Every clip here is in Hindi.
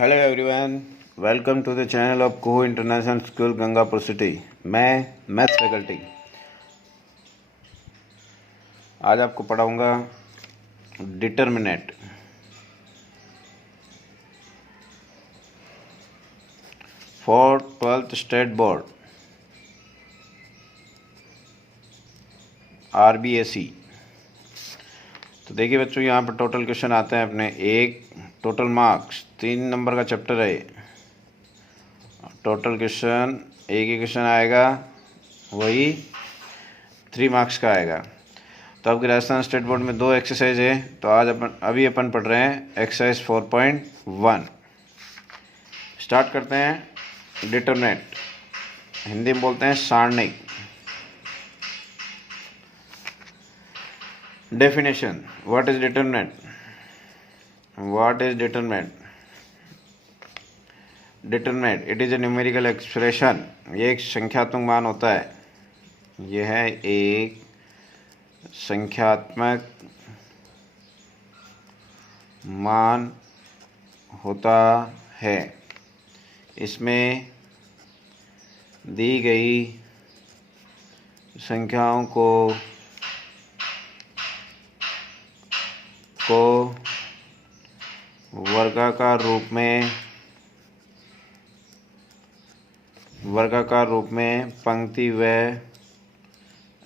Hello everyone, welcome to the channel of कोहो इंटरनेशनल स्कूल गंगापुर सिटी। मैं मैथ्स फैकल्टी आज आपको पढ़ाऊंगा determinant. For 12th state board RBSE। तो देखिए बच्चों, यहाँ पर टोटल क्वेश्चन आते हैं अपने एक टोटल मार्क्स 3 नंबर का चैप्टर है। टोटल क्वेश्चन एक ही क्वेश्चन आएगा, वही 3 मार्क्स का आएगा। तो आपके राजस्थान स्टेट बोर्ड में 2 एक्सरसाइज है। तो आज अपन पढ़ रहे हैं एक्सरसाइज 4.1। स्टार्ट करते हैं। डिटरमिनेंट हिंदी में बोलते हैं सारणिक। Definition, what is determinant? What is determinant? Determinant it is a numerical expression. ये एक संख्यात्मक मान होता है। यह है एक संख्यात्मक मान होता है। इसमें दी गई संख्याओं को वर्गाकार रूप में पंक्ति व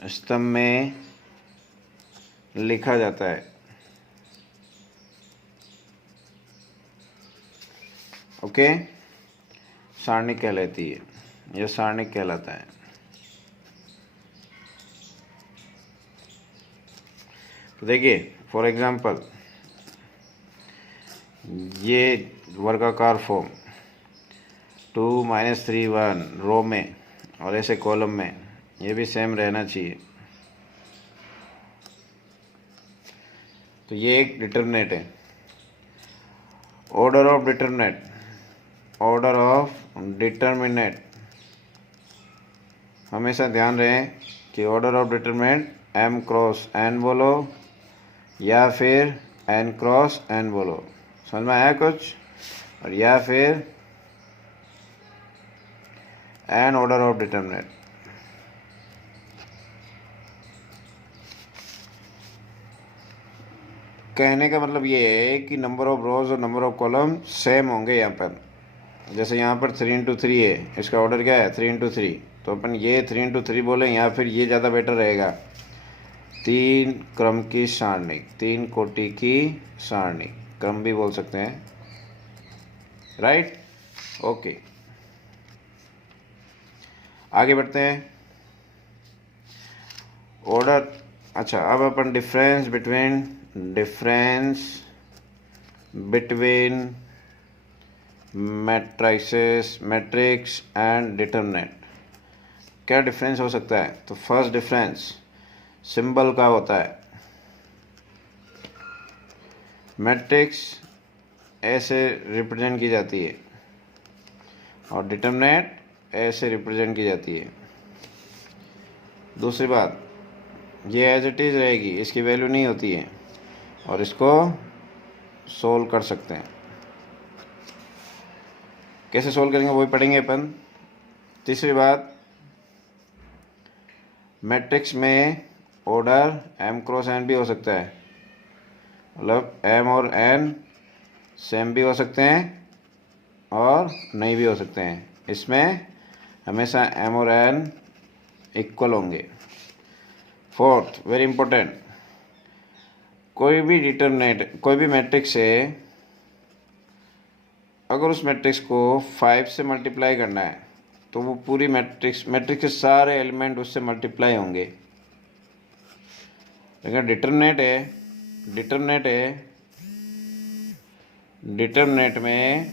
स्तंभ में लिखा जाता है। ओके, सारणिक कहलाती है। यह सारणिक कहलाता है। तो देखिए, फॉर एग्जांपल ये वर्गाकार फॉर्म 2 - 3 1 रो में और ऐसे कॉलम में, ये भी सेम रहना चाहिए। तो ये एक डिटरमिनेंट है। Order of determinant, order of determinant, हमेशा ध्यान रहे कि order of determinant m cross n बोलो या फिर n क्रॉस n बोलो। समझ में आया कुछ? और या फिर n ऑर्डर ऑफ डिटरमिनेंट। कहने का मतलब ये है कि नंबर ऑफ रोज और नंबर ऑफ कॉलम सेम होंगे। यहाँ पर जैसे यहाँ पर 3 × 3 है, इसका ऑर्डर क्या है? 3 × 3। तो अपन ये 3 × 3 बोले या फिर ये ज़्यादा बेटर रहेगा, 3 क्रम की सारणी, 3 कोटि की सारणी, क्रम भी बोल सकते हैं। राइट, ओके, आगे बढ़ते हैं। ऑर्डर, अच्छा, अब अपन difference between matrix and determinant. क्या डिफरेंस हो सकता है? तो फर्स्ट डिफरेंस सिंबल का होता है। मैट्रिक्स ऐसे रिप्रेजेंट की जाती है और डिटरमिनेंट ऐसे रिप्रेजेंट की जाती है। दूसरी बात, ये एज इट इज़ रहेगी, इसकी वैल्यू नहीं होती है और इसको सोल्व कर सकते हैं। कैसे सोल्व करेंगे वही पढ़ेंगे अपन। तीसरी बात, मैट्रिक्स में ऑर्डर m क्रॉस n भी हो सकता है, मतलब m और n सेम भी हो सकते हैं और नहीं भी हो सकते हैं। इसमें हमेशा m और n इक्वल होंगे। फोर्थ, वेरी इंपॉर्टेंट, कोई भी मैट्रिक्स है, अगर उस मैट्रिक्स को 5 से मल्टीप्लाई करना है तो वो पूरी मैट्रिक्स के सारे एलिमेंट उससे मल्टीप्लाई होंगे। लेकिन डिटरमिनेंट में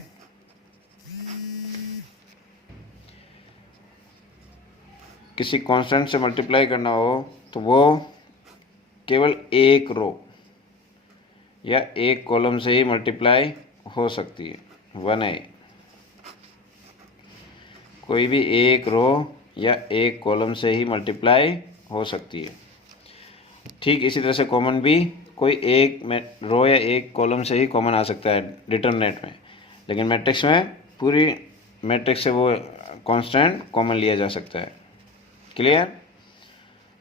किसी कांस्टेंट से मल्टीप्लाई करना हो तो वो केवल एक रो या एक कॉलम से ही मल्टीप्लाई हो सकती है। 1a, कोई भी एक रो या एक कॉलम से ही मल्टीप्लाई हो सकती है। ठीक इसी तरह से कॉमन भी कोई एक रो या एक कॉलम से ही कॉमन आ सकता है डिटरमिनेंट में। लेकिन मैट्रिक्स में पूरी मैट्रिक्स से वो कांस्टेंट कॉमन लिया जा सकता है। क्लियर?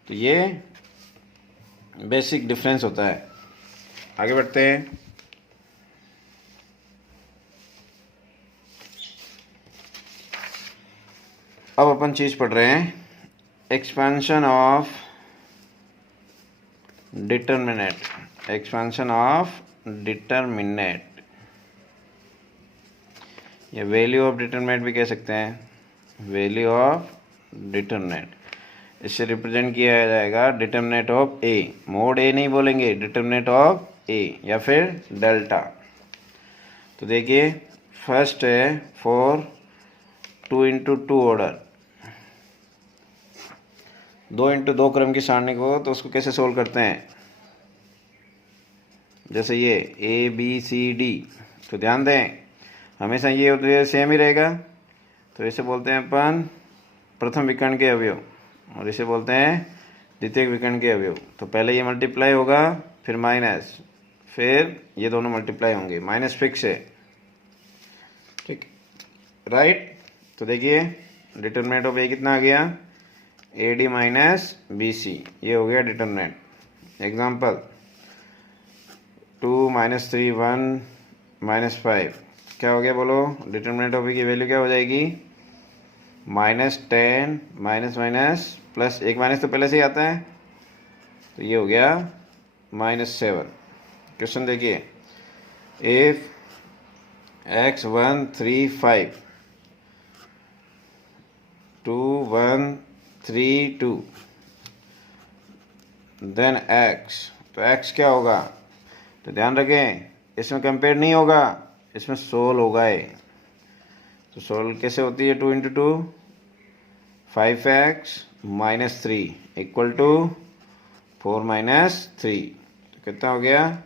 तो ये बेसिक डिफरेंस होता है। आगे बढ़ते हैं। अब अपन चीज पढ़ रहे हैं, expansion of determinate. Expansion of determinate या वैल्यू ऑफ डिटरमिनेट भी कह सकते हैं, वैल्यू ऑफ डिटरमिनेट। इससे रिप्रेजेंट किया जाएगा डिटरमिनेट ऑफ ए, मोड ए नहीं बोलेंगे, डिटरमिनेट ऑफ ए या फिर डेल्टा। तो देखिए फर्स्ट है फॉर 2 इंटू 2 ऑर्डर, 2 इंटू 2 क्रम की सारणी को, तो उसको कैसे सोल्व करते हैं? जैसे ये ए बी सी डी, तो ध्यान दें हमेशा ये सेम ही रहेगा, तो इसे बोलते हैं अपन प्रथम विकर्ण के अवयव और इसे बोलते हैं द्वितीय विकर्ण के अवयव। तो पहले ये मल्टीप्लाई होगा, फिर माइनस, फिर ये दोनों मल्टीप्लाई होंगे, माइनस फिक्स है, ठीक, राइट। तो देखिए डिटरमिनेंट ऑफ ए कितना आ गया, a d minus b c, ये हो गया डिटरमिनेंट। एग्जाम्पल 2 माइनस 3 1 माइनस 5, क्या हो गया बोलो? डिटरमिनेंट ऑफ ए की वैल्यू क्या हो जाएगी? -10 माइनस माइनस प्लस, एक माइनस तो पहले से ही आता है, तो ये हो गया -7। क्वेश्चन देखिए, इफ x 1 3 5 2 1 3 2 देन x, तो x क्या होगा? तो ध्यान रखें इसमें कंपेयर नहीं होगा, इसमें सोल्व होगा ये। तो सोल्व कैसे होती है? 2 into 2 5x minus 3 equal to 4 minus 3, तो कितना हो गया?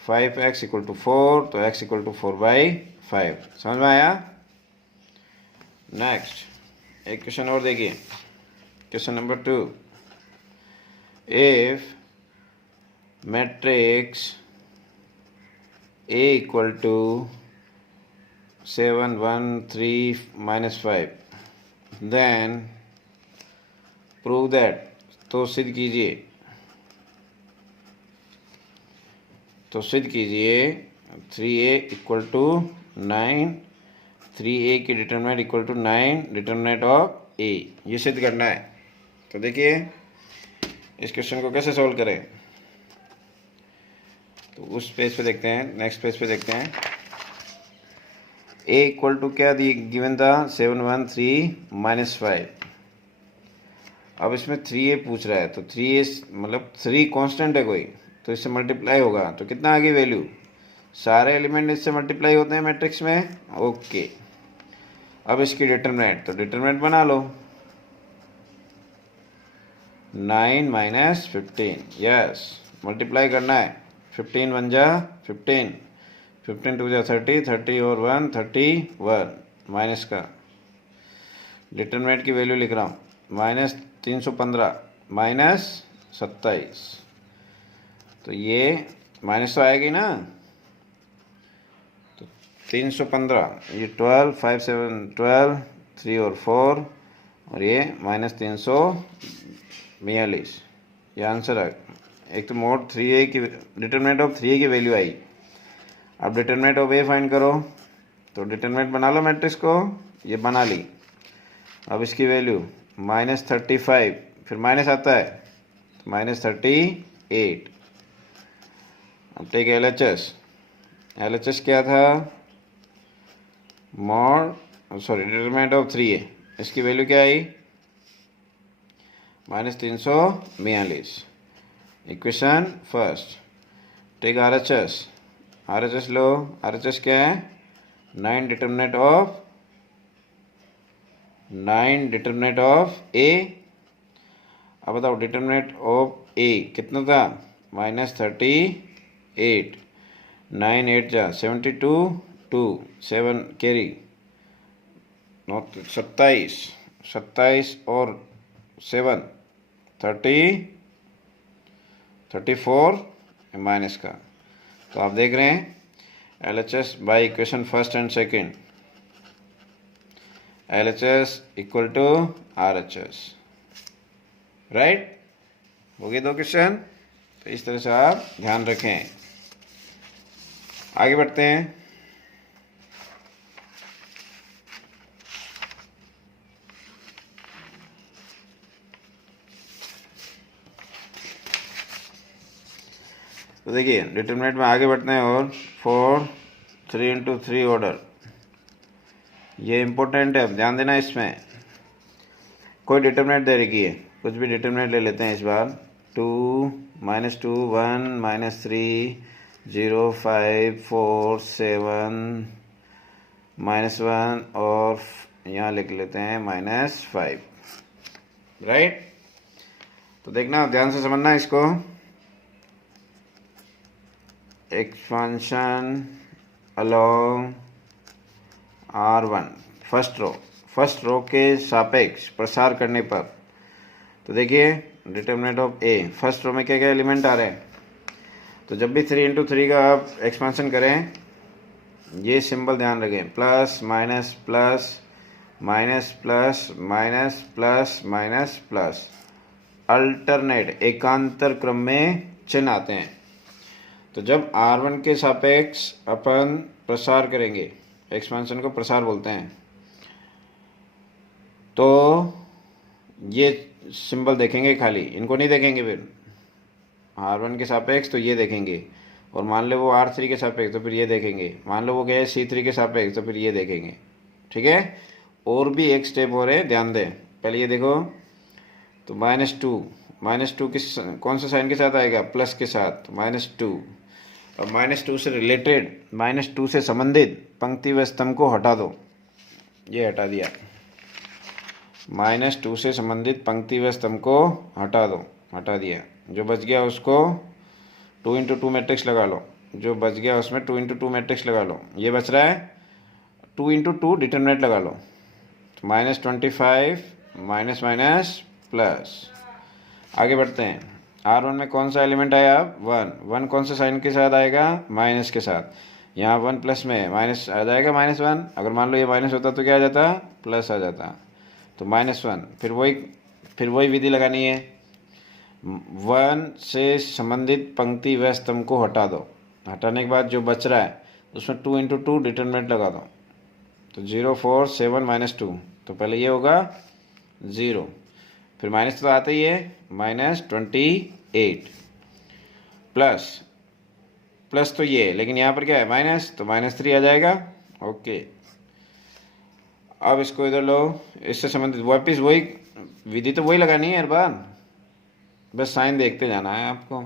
5x इक्वल टू 4, तो x इक्वल टू 4/5। समझ में आया? नेक्स्ट एक क्वेश्चन और देखिए, question number 2, if matrix A equal to 7 1 3 minus 5 then prove that, तो सिद्ध कीजिए, तो सिद्ध कीजिए 3a इक्वल टू 9, 3a की determinant equal to 9 determinant of a, ये सिद्ध करना है। तो देखिए इस क्वेश्चन को कैसे सॉल्व करें, तो उस पेज पे देखते हैं, नेक्स्ट पेज पे देखते हैं। a इक्वल टू क्या दी गिवन था? 7 1 3 माइनस 5। अब इसमें 3a पूछ रहा है, तो 3a मतलब 3 कांस्टेंट है कोई, तो इससे मल्टीप्लाई होगा, तो कितना आ गई वैल्यू? सारे एलिमेंट इससे मल्टीप्लाई होते हैं मैट्रिक्स में, ओके। अब इसकी डिटरमिनेंट, तो डिटरमिनेंट बना लो, 9 माइनस 15, यस मल्टीप्लाई करना है, 15 1 जा 15, 15 2 जा 30, 30 और 1 31, माइनस का डिटरमिनेंट की वैल्यू लिख रहा हूँ, -315 माइनस 27, तो ये माइनस तो आएगी ना, तो 315, ये 12 5 7 12 3 और 4 और ये -342, ये आंसर है। एक तो मोड 3a की डिटरमिनेंट ऑफ 3a की वैल्यू आई। अब डिटरमिनेंट ऑफ a फाइंड करो, तो डिटरमिनेंट बना लो मैट्रिक्स को, ये बना ली। अब इसकी वैल्यू -35, फिर माइनस आता है, तो -38। अब टेक LHS, LHS क्या था? मॉड डिटरमिनेंट ऑफ 3a, इसकी वैल्यू क्या आई? -342। इक्वेशन फर्स्ट, टेक RHS लो, RHS क्या है? 9 डिटरमिनेंट ऑफ a। अब बताओ डिटरमिनेंट ऑफ a कितना था? -38, 9 8 जा 72, 2 7 कैरी, 27 और 7 34 माइनस का। तो आप देख रहे हैं LHS by equation first and second. LHS equal to RHS. Right, हो गए 2 क्वेश्चन। तो इस तरह से आप ध्यान रखें। आगे बढ़ते हैं। तो देखिए डिटरमिनेंट में आगे बढ़ते हैं और 4 3×3 ऑर्डर, ये इम्पोर्टेंट है, अब ध्यान देना। इसमें कोई डिटरमिनेंट दे रखी है, कुछ भी डिटरमिनेंट ले लेते हैं इस बार। 2 -2 1 -3 0 5 4 7 -1 और यहाँ लिख लेते हैं -5। राइट, तो देखना, ध्यान से समझना इसको। Expansion along R1 first row के सापेक्ष प्रसार करने पर। तो देखिए determinant of a, first row में क्या क्या एलिमेंट आ रहे हैं। तो जब भी 3×3 का आप एक्सपेंशन करें, ये सिंबल ध्यान रखें, plus minus plus minus plus minus plus minus plus, alternate एकांतर क्रम में चिन्ह आते हैं। तो जब R1 के सापेक्ष अपन प्रसार करेंगे, एक्सपेंशन को प्रसार बोलते हैं, तो ये सिंबल देखेंगे, खाली इनको नहीं देखेंगे। फिर R1 के सापेक्ष तो ये देखेंगे, और मान लो वो R3 के सापेक्ष तो फिर ये देखेंगे, मान लो वो गए C3 के सापेक्ष तो फिर ये देखेंगे। ठीक है, और भी एक स्टेप और है, ध्यान दें। पहले ये देखो, तो -2 किस कौन सा साइन के साथ आएगा, प्लस के साथ, -2। और -2 से रिलेटेड, -2 से संबंधित पंक्ति व स्तंभ को हटा दो, ये हटा दिया। -2 से संबंधित पंक्ति व स्तंभ को हटा दो, हटा दिया। जो बच गया उसको 2×2 मैट्रिक्स लगा लो, जो बच गया उसमें 2×2 मैट्रिक्स लगा लो। ये बच रहा है 2×2 डिटरमिनेंट लगा लो। तो -25 माइनस माइनस प्लस। आगे बढ़ते हैं। R1 में कौन सा एलिमेंट आया, 1 कौन सा साइन के साथ आएगा, माइनस के साथ। यहाँ 1 प्लस में माइनस आ जाएगा, -1। अगर मान लो ये माइनस होता तो क्या आ जाता, प्लस आ जाता। तो -1, फिर वही विधि लगानी है। 1 से संबंधित पंक्ति व स्तंभ को हटा दो, हटाने के बाद जो बच रहा है उसमें 2×2 डिटरमिनेंट लगा दो। तो 0 4 7 -2, तो पहले ये होगा 0, फिर माइनस तो आता ही है, -28 प्लस तो ये, लेकिन यहाँ पर क्या है माइनस, तो -3 आ जाएगा। ओके, अब इसको इधर लो, इससे संबंधित वापिस वही विधि तो वही लगानी है हर बार, बस साइन देखते जाना है आपको।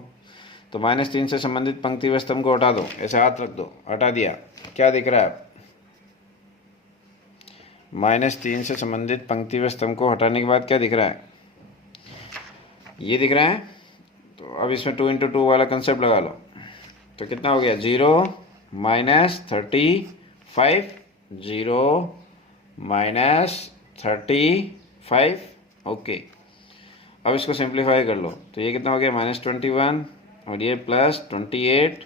तो -3 से संबंधित पंक्ति व स्तंभ को हटा दो, ऐसे हाथ रख दो, हटा दिया। क्या दिख रहा है, -3 से संबंधित पंक्ति व स्तंभ को हटाने के बाद क्या दिख रहा है, ये दिख रहा है। तो अब इसमें 2×2 वाला कंसेप्ट लगा लो। तो कितना हो गया, 0 -35 0 -35। ओके, अब इसको सिंप्लीफाई कर लो। तो ये कितना हो गया, -21, और ये +28,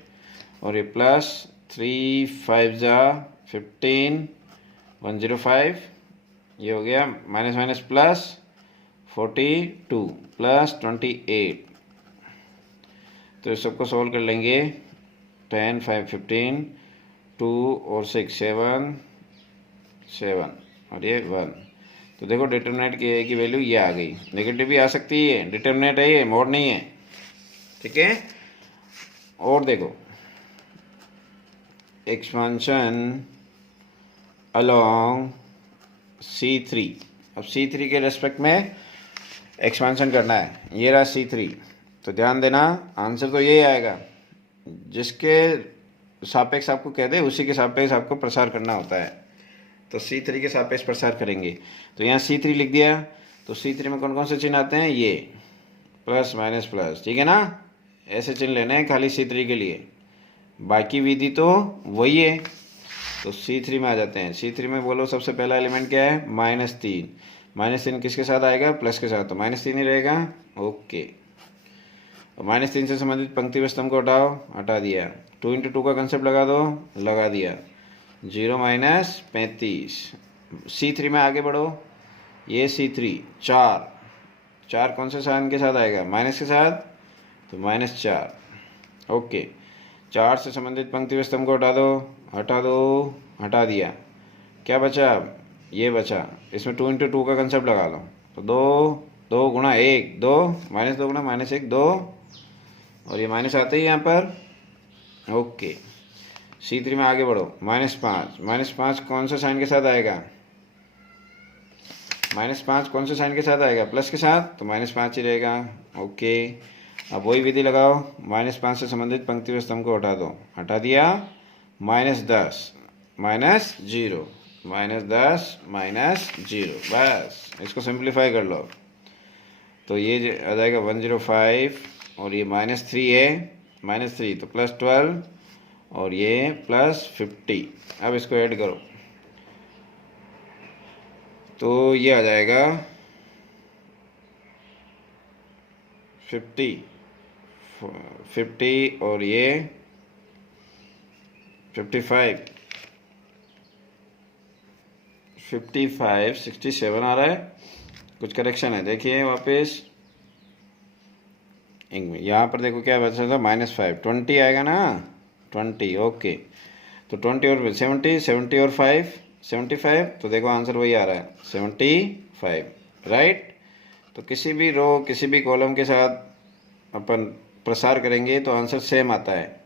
और ये +3 5 15 105। ये हो गया -42 +28। तो इस सबको सोल्व कर लेंगे। 10 5 15 2 और 6 7 और ये 1। तो देखो डिटरमिनेंट की ए की वैल्यू ये आ गई। नेगेटिव भी आ सकती है, डिटरमिनेंट है ये, मोड नहीं है। ठीक है, और देखो एक्सपेंशन अलोंग C3। अब C3 के रेस्पेक्ट में एक्सपेंशन करना है, ये रहा C3। तो ध्यान देना, आंसर तो यही आएगा, जिसके सापेक्ष आपको कह दे उसी के सापेक्ष आपको प्रसार करना होता है। तो C3 के सापेक्ष प्रसार करेंगे। तो यहाँ C3 लिख दिया। तो C3 में कौन कौन से चिन्ह आते हैं, ये प्लस माइनस प्लस, ठीक है ना, ऐसे चिन्ह लेने हैं खाली C3 के लिए, बाकी विधि तो वही है। तो C3 में आ जाते हैं। C3 में बोलो सबसे पहला एलिमेंट क्या है, -3। -3 किसके साथ आएगा, प्लस के साथ, तो -3 ही रहेगा। ओके, -3 से संबंधित पंक्ति व स्तंभ को हटाओ, हटा दिया। 2 इंटू 2 का कंसेप्ट लगा दो, लगा दिया। 0 माइनस 35। C3 में आगे बढ़ो, ये C3 4, 4 कौन से साइन के साथ आएगा? माइनस के साथ, तो -4। ओके, 4 से संबंधित पंक्ति व स्तंभ को हटा दो, हटा दो, हटा दिया। क्या बचा? ये बचा। इसमें 2 इंटू 2 का कंसेप्ट लगा लो, तो 2 गुणा 1 2, -2 गुणा -1 2, और ये माइनस आते ही यहाँ पर। ओके, C3 में आगे बढ़ो, -5, -5 कौन सा साइन के साथ आएगा? -5 कौन से साइन के साथ आएगा? प्लस के साथ, तो -5 ही रहेगा। ओके, अब वही विधि लगाओ, -5 से संबंधित पंक्ति व स्तंभ को हटा दो, हटा दिया। -10 -0, -10 -0, बस इसको सिंप्लीफाई कर लो। तो ये आ जाएगा 105, और ये -3 है, -3 तो +12, और ये +50। अब इसको ऐड करो, तो ये आ जाएगा 50, और ये 55, 67 आ रहा है। कुछ करेक्शन है, देखिए वापस यहाँ पर देखो क्या बचा था, -5, 20 आएगा ना, 20। ओके, तो 20 और 70 और 5 75, तो देखो आंसर वही आ रहा है, 75, राइट। तो किसी भी रो, किसी भी कॉलम के साथ अपन प्रसार करेंगे तो आंसर सेम आता है।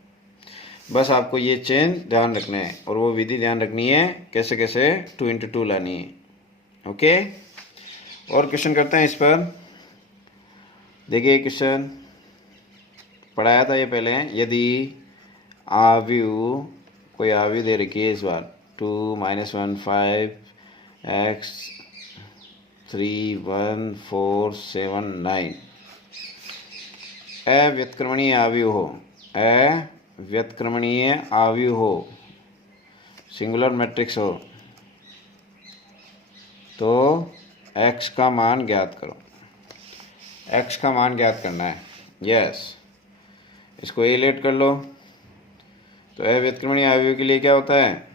बस आपको ये चेंज ध्यान रखना है, और वो विधि ध्यान रखनी है कैसे कैसे 2 इंटू 2 लानी है। ओके, और क्वेश्चन करते हैं इस पर। देखिए क्वेश्चन पढ़ाया था ये पहले। यदि आव्यूह, कोई आव्यूह दे रखी है इस बार, 2 -1 5 x 3 1 4 7 9, अव्युत्क्रमणीय आव्यूह हो, अव्युत्क्रमणीय आव्यूह हो, सिंगुलर मैट्रिक्स हो, तो x का मान ज्ञात करो। x का मान ज्ञात करना है, यस। इसको एलिट कर लो, तो अव्युत्क्रमणीय आव्यूह के लिए क्या होता है?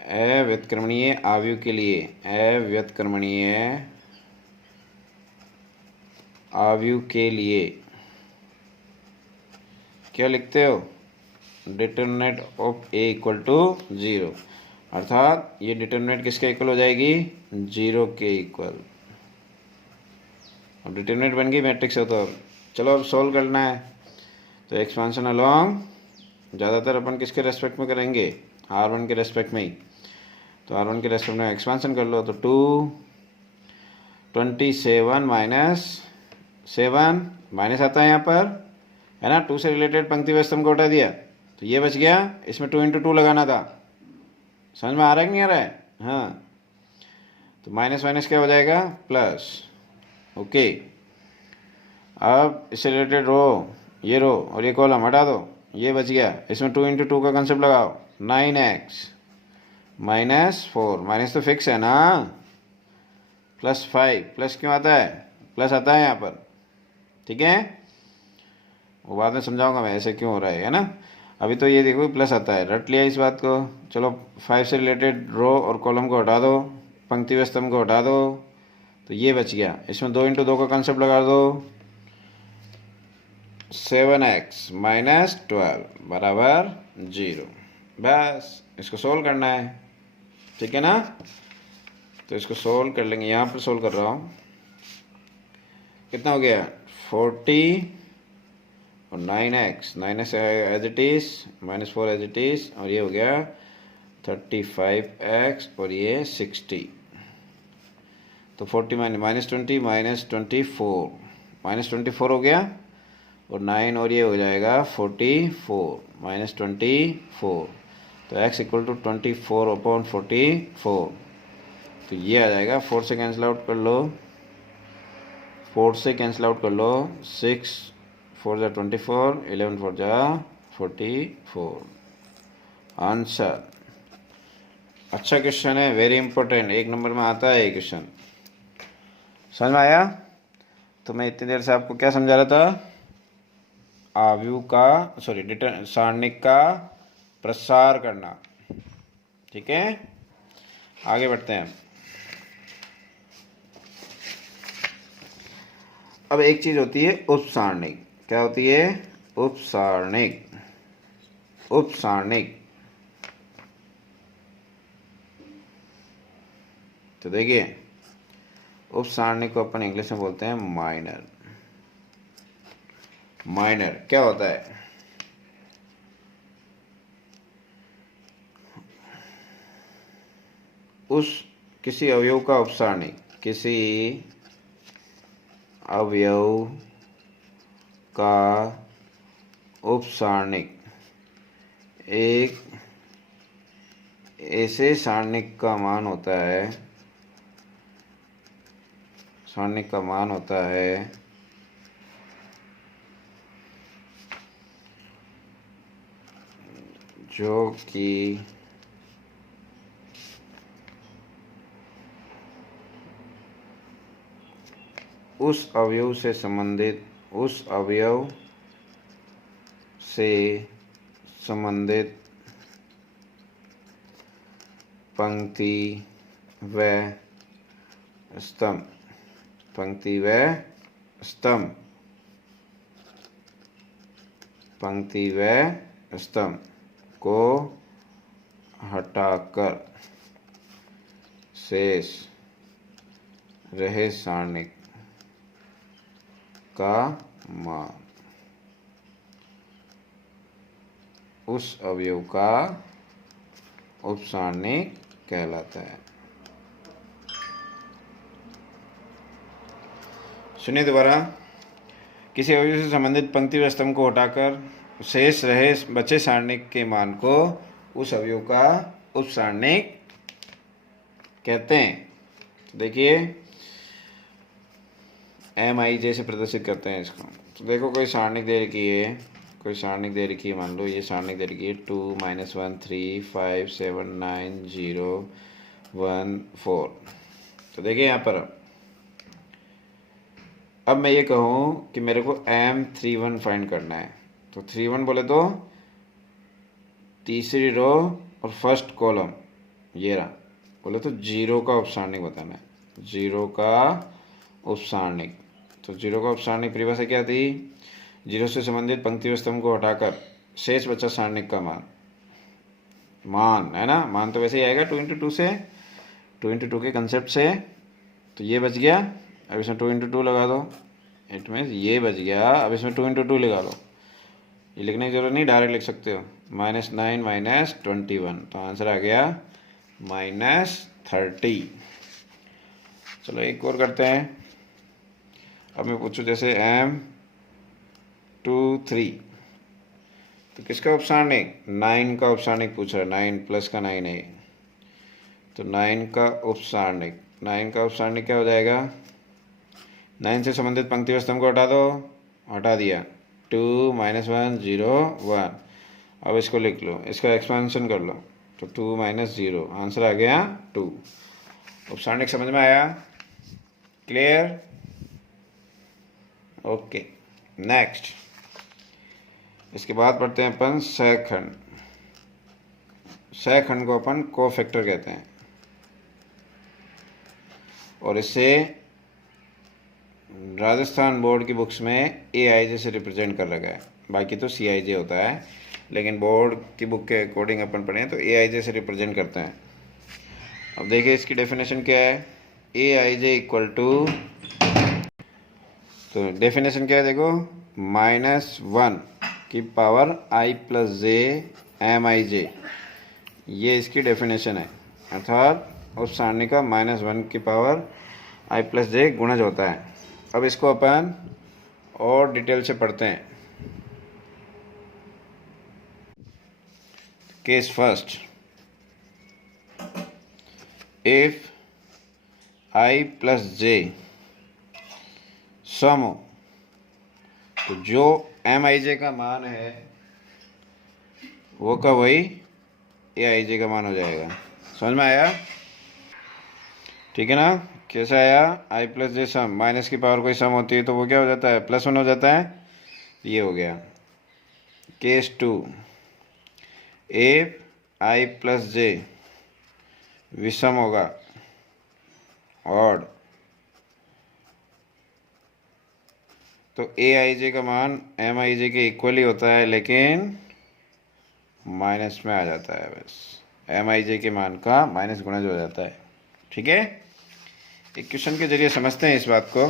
अव्युत्क्रमणीय आव्यूह के लिए, अव्युत्क्रमणीय आव्यूह के लिए क्या लिखते हो? Determinant of a equal to 0, अर्थात ये डिटरमिनेंट किसके इक्वल हो जाएगी? 0 के इक्वल। अब डिटरमिनेंट बन गई मैट्रिक्स हो, तो चलो अब सॉल्व करना है। तो एक्सपांशन अलोंग ज़्यादातर अपन किसके रेस्पेक्ट में करेंगे? R1 के रेस्पेक्ट में ही। तो R1 के रेस्पेक्ट में एक्सपांशन कर लो, तो 27 -7 माइनस आता है यहाँ पर, है ना। 2 से रिलेटेड पंक्ति व स्तंभ को हटा दिया, तो ये बच गया। इसमें 2 इंटू 2 लगाना था। समझ में आ रहा है कि नहीं आ रहा है? हाँ, तो माइनस माइनस क्या हो जाएगा? प्लस। ओके, अब इससे रिलेटेड रो, ये रो और ये कॉलम हटा दो, ये बच गया। इसमें 2 इंटू 2 का कंसेप्ट लगाओ, 9x -4, माइनस तो फिक्स है ना, +5, प्लस क्यों आता है? प्लस आता है यहाँ पर, ठीक है। वो बाद में समझाऊंगा मैं ऐसे क्यों हो रहा है ना। अभी तो ये देखो प्लस आता है, रट लिया इस बात को। चलो 5 से रिलेटेड रो और कॉलम को हटा दो, पंक्ति व स्तंभ को हटा दो, तो ये बच गया। इसमें 2 इंटू 2 का कंसेप्ट लगा दो, 7x -12 बराबर 0। बस इसको सोल्व करना है, ठीक है ना। तो इसको सोल्व कर लेंगे, यहाँ पर सोल्व कर रहा हूँ। कितना हो गया? 40 और 9x as it is, -4 as it is, और ये हो गया 35x, और ये 60। तो 40 -20 -24 हो गया, और 9 और ये हो जाएगा 44 -24। तो x इक्वल टू 24/44। तो ये आ जाएगा, 4 से कैंसिल आउट कर लो, 6 4 जा 24, 11 4 जा 44। आंसर। अच्छा क्वेश्चन है, वेरी इंपॉर्टेंट, 1 नंबर में आता है ये क्वेश्चन। समझ में आया? तो मैं इतनी देर से आपको क्या समझा रहा था, अवयव का सारणिक का प्रसार करना। ठीक है, आगे बढ़ते हैं। अब एक चीज होती है उपसारणिक। क्या होती है? उपसारणिक। उपसारणिक तो देखिए, उपसारणिक को अपन इंग्लिश में बोलते हैं माइनर। माइनर क्या होता है? किसी अवयव का उपसारणिक, किसी अवयव का उपसारणिक एक ऐसे सारणिक का मान होता है, सारणिक का मान होता है जो कि उस अवयव से संबंधित पंक्ति व स्तंभ को हटाकर शेष रहे सारणिक का मान उस अवयव का उपसारणिक कहलाता है। सुनिए दोबारा। किसी अवयव से संबंधित पंक्ति व स्तंभ को हटाकर शेष रहे बचे सारणिक के मान को उस अवयव का उपसारणिक कहते हैं। तो देखिए, MIJ से प्रदर्शित करते हैं इसको। तो देखो, कोई सारणिक दे रखी है, मान लो ये सारणिक दे रखी है 2 -1 3 5 7 9 0 1 4। तो देखिए यहाँ पर, अब मैं ये कहूँ कि मेरे को M31 फाइंड करना है। तो 31 बोले तो तीसरी रो और फर्स्ट कॉलम ये रहा, बोले तो 0 का उपसारणिक बताना है। 0 का उपसारणिक, तो 0 का उपसारणिक परिभाषा क्या थी? 0 से संबंधित पंक्ति व स्तंभ को हटाकर शेष बचा सारणिक का मान है ना। मान तो वैसे ही आएगा 2 × 2 से, 2 × 2 के कंसेप्ट से। तो ये बच गया, अब इसमें 2 × 2 लगा दो, इट मीन्स ये बच गया। अब इसमें 2 × 2 लगा लो, ये लिखने की जरूरत नहीं, डायरेक्ट लिख सकते हो। -9 - 21, तो आंसर आ गया -30। चलो एक और करते हैं। अब मैं पूछूं जैसे M23, तो किसका उपसारणिक? 9 का उपसारणिक पूछ रहा है, 9 प्लस का 9 है। तो 9 का उपसारणिक, 9 का उपसारणिक क्या हो जाएगा? 9 से संबंधित पंक्ति व स्तंभ को हटा दो, हटा दिया। 2 - 1 0 1। अब इसको लिख लो, इसका एक्सपेंशन कर लो, तो 2 - 0, आंसर आ गया 2। उपसारणिक समझ में आया? क्लियर? Okay, next. इसके बाद पढ़ते हैं अपन सहखंड। सहखंड को अपन कोफैक्टर कहते हैं, और इसे राजस्थान बोर्ड की बुक्स में AIJ से रिप्रेजेंट कर रखा है, बाकी तो CIJ होता है, लेकिन बोर्ड की बुक के अकॉर्डिंग अपन पढ़ें तो AIJ से रिप्रेजेंट करते हैं। अब देखिए इसकी डेफिनेशन क्या है। AIJ इक्वल टू, तो डेफिनेशन क्या है देखो, -1 की पावर I + J MIJ, ये इसकी डेफिनेशन है। अर्थात उस सारणी का -1 की पावर I + J गुणज होता है। अब इसको अपन और डिटेल से पढ़ते हैं। Case first, if I + J सम हो, तो जो MIJ का मान है वो का वही AIJ का मान हो जाएगा। समझ में आया? ठीक है ना। कैसा आया, आई प्लस जे सम, माइनस की पावर कोई सम होती है तो वो क्या हो जाता है, +1 हो जाता है। ये हो गया केस 2, ए आई प्लस जे विषम होगा ऑड, तो ए आई जे का मान एम आई जे के इक्वली होता है, लेकिन माइनस में आ जाता है। बस एम आई जे के मान का माइनस गुणज हो जाता है। ठीक है, एक क्वेश्चन के जरिए समझते हैं इस बात को।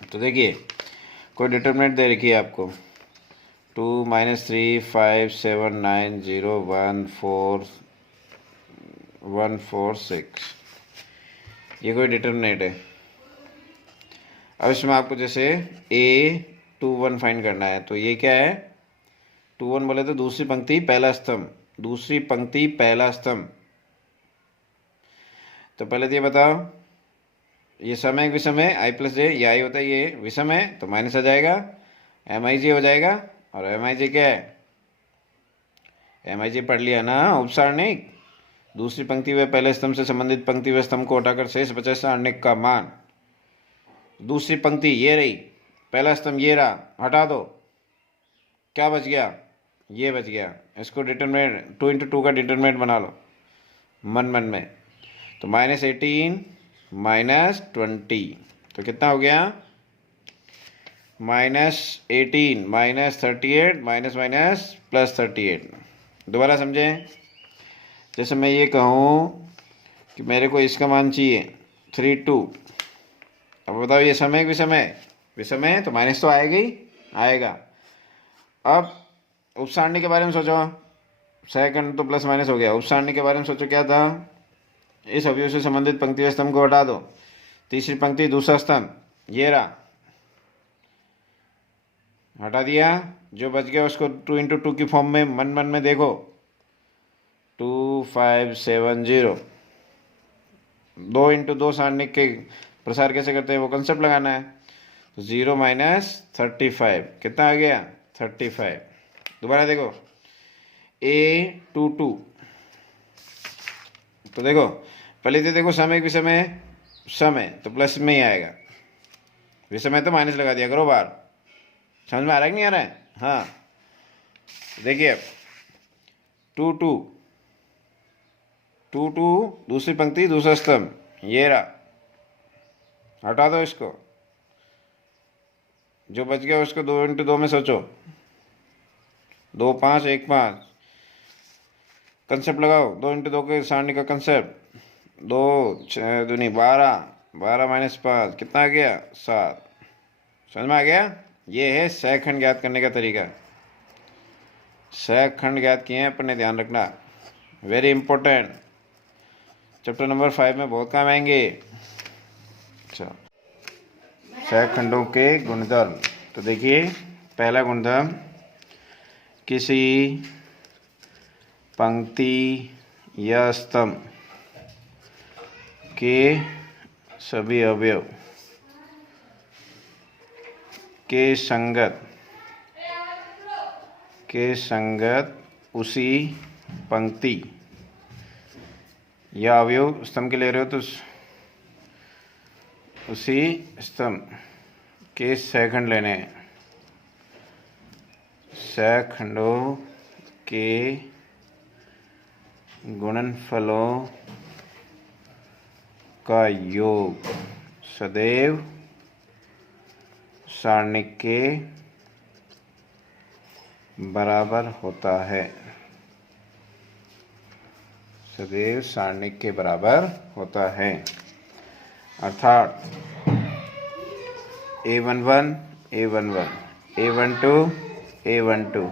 तो देखिए, कोई डिटरमिनेंट दे रखी है आपको 2 -3 5 7 9 0 1 4 1 4 6, ये कोई डिटरमिनेंट है। अब इसमें आपको जैसे A21 फाइंड करना है, तो ये क्या है, 21 बोले तो दूसरी पंक्ति पहला स्तंभ, दूसरी पंक्ति पहला स्तंभ। तो पहले तो ये बताओ, ये सम है विषम है, आई प्लस जे, ये आई होता है, ये विषम है तो माइनस आ जाएगा, एम आई जे हो जाएगा। और एम आई जे क्या है, एम आई जे पढ़ लिया ना, उपसारणिक। दूसरी पंक्ति व पहले स्तंभ से संबंधित पंक्ति व स्तंभ को हटाकर शेष बचा सारणिक का मान। दूसरी पंक्ति ये रही, पहला स्तंभ ये रहा, हटा दो, क्या बच गया, ये बच गया। इसको डिटरमिनेंट 2 × 2 का डिटरमिनेंट बना लो मन मन में। तो -18 -20, तो कितना हो गया, -18 -38 माइनस माइनस +38। दोबारा समझें, जैसे मैं ये कहूँ कि मेरे को इसका मान चाहिए 32, अब बताओ ये समय विषम है, विषम है तो माइनस तो आएगा ही आएगा। अब उपसारणी के बारे में सोचो, सेकंड तो प्लस माइनस हो गया, उपसारणी के बारे में सोचो क्या था, इस अवयव से संबंधित पंक्ति स्तंभ को हटा दो, तीसरी पंक्ति दूसरा स्तंभ ये रहा, हटा दिया, जो बच गया उसको 2 × 2 की फॉर्म में मन मन में देखो, 2 5 7 0, 2 × 2 सारणी के प्रसार कैसे करते हैं वो कंसेप्ट लगाना है। तो 0 - 35 कितना आ गया, 35। दोबारा देखो A22, तो देखो पहले तो देखो समय विषम है, समय तो प्लस में ही आएगा, विषम है तो माइनस लगा दिया करो बार। समझ में आ रहा है कि नहीं आ रहा है, हाँ। देखिए अब 2 2 दूसरी पंक्ति दूसरा स्तंभ ये रहा, हटा दो इसको, जो बच गया उसको 2 × 2 में सोचो, 2 5 1 5, कंसेप्ट लगाओ 2 × 2 के सारणी का कंसेप्ट, 2 6 दूनी 12, 12 - 5 कितना आ गया, 7। समझ में आ गया, ये है सहखंड ज्ञात करने का तरीका। सहखंड ज्ञात किए हैं अपन ने, ध्यान रखना, वेरी इंपॉर्टेंट, चैप्टर नंबर 5 में बहुत काम आएंगे। अच्छा, सहखंडों के गुणधर्म। तो देखिए पहला गुणधर्म, किसी पंक्ति या स्तंभ के सभी अवयव के संगत उसी पंक्ति या अवयव, स्तंभ के ले रहे हो तो उसी स्तंभ के सहखंड लेने हैं, सहखंडों के गुणनफलों का योग सदैव सारणिक के बराबर होता है, सदैव सारणिक के बराबर होता है। अर्थात A11 A11 A12 A12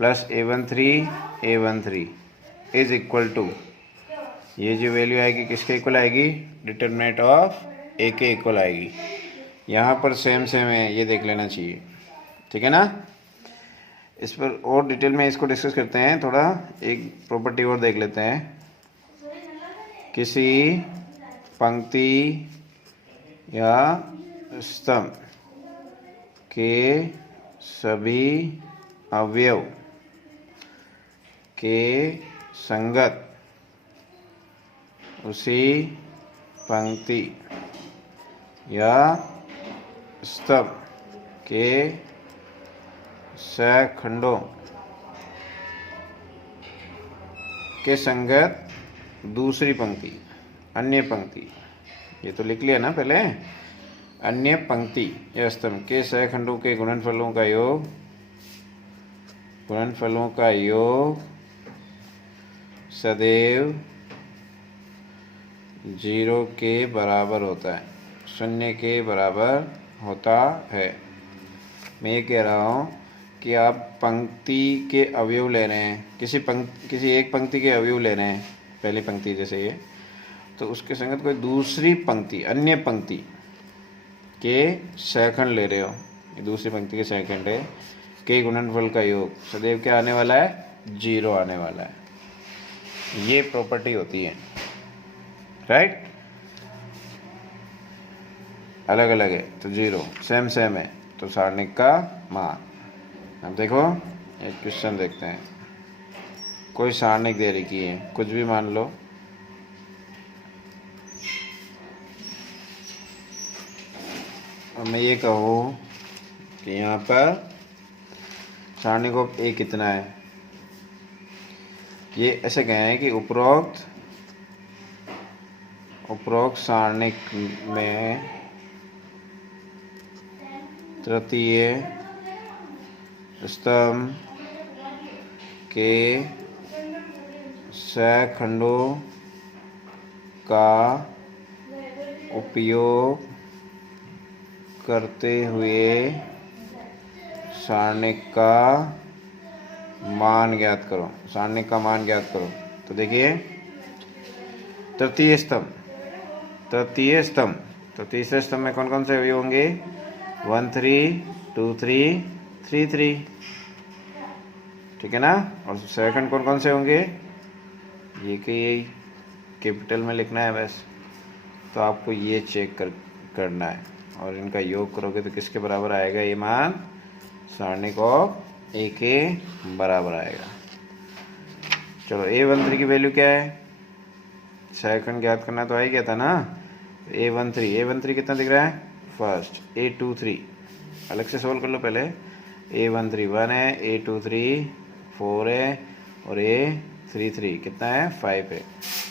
plus A13 A13 is equal to, ये जो वैल्यू आएगी किसके इक्वल आएगी, डिटरमिनेंट ऑफ A के इक्वल आएगी। यहाँ पर सेम सेम है, ये देख लेना चाहिए, ठीक है ना। इस पर और डिटेल में इसको डिस्कस करते हैं थोड़ा, एक प्रॉपर्टी और देख लेते हैं। किसी पंक्ति या स्तंभ के सभी अवयव के संगत उसी पंक्ति या स्तंभ के सखंडों के संगत दूसरी पंक्ति, अन्य पंक्ति, ये तो लिख लिया ना पहले, अन्य पंक्ति या स्तंभ के सखंडों के गुणनफलों का योग सदैव 0 के बराबर होता है, 0 के बराबर होता है। मैं ये कह रहा हूँ कि आप पंक्ति के अवयव ले रहे हैं, किसी एक पंक्ति के अवयव ले रहे हैं, पहली पंक्ति जैसे ये, तो उसके संगत कोई दूसरी पंक्ति, अन्य पंक्ति के सहखंड ले रहे हो, ये दूसरी पंक्ति के सहखंड है, के गुणनफल का योग सदैव क्या आने वाला है, 0 आने वाला है। ये प्रॉपर्टी होती है, राइट। अलग अलग है तो 0, सेम है तो सारणिक का मान। अब देखो एक क्वेश्चन देखते हैं, कोई सारणिक दे रखी है, कुछ भी मान लो, अब मैं ये कहूँ कि यहाँ पर सारणिक ऑफ ए कितना है, ये ऐसे कह रहे हैं कि उपरोक्त सारणिक में तृतीय स्तंभ के सखंडों का उपयोग करते हुए सारणिक का मान ज्ञात करो, सारणिक का मान ज्ञात करो। तो देखिए तृतीय स्तंभ, तो तीसरे स्तंभ में कौन कौन से अवयव होंगे, 1 3 2 3 3 3, ठीक है ना। और सेकंड कौन कौन से होंगे, ये कि यही कैपिटल में लिखना है बस, तो आपको ये चेक करना है, और इनका योग करोगे तो किसके बराबर आएगा, ये मान सारणिक ऑफ ए के बराबर आएगा। चलो A13 की वैल्यू क्या है, सेकंड ज्ञात करना तो आ ही गया था ना। A13 कितना दिख रहा है, फर्स्ट। A23 अलग से सोल्व कर लो पहले, A13 1 है, A23 4 है, और A33 कितना है, 5 है।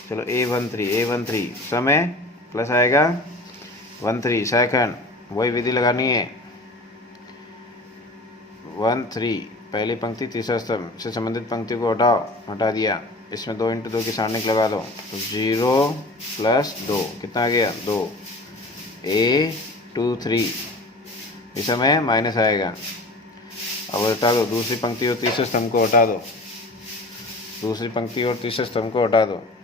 चलो A13 सम है, प्लस आएगा 13 सेकंड, वही विधि लगानी है। 1 3 पहली पंक्ति तीसरा स्तंभ से संबंधित पंक्ति को हटा दिया, इसमें 2 × 2 की सारणिक लगा दो, तो 0 + 2 कितना आ गया, 2। A23 इस समय माइनस आएगा, अब हटा दो दूसरी पंक्ति और तीसरे स्तंभ को हटा दो, दूसरी पंक्ति और तीसरे स्तंभ को हटा दो,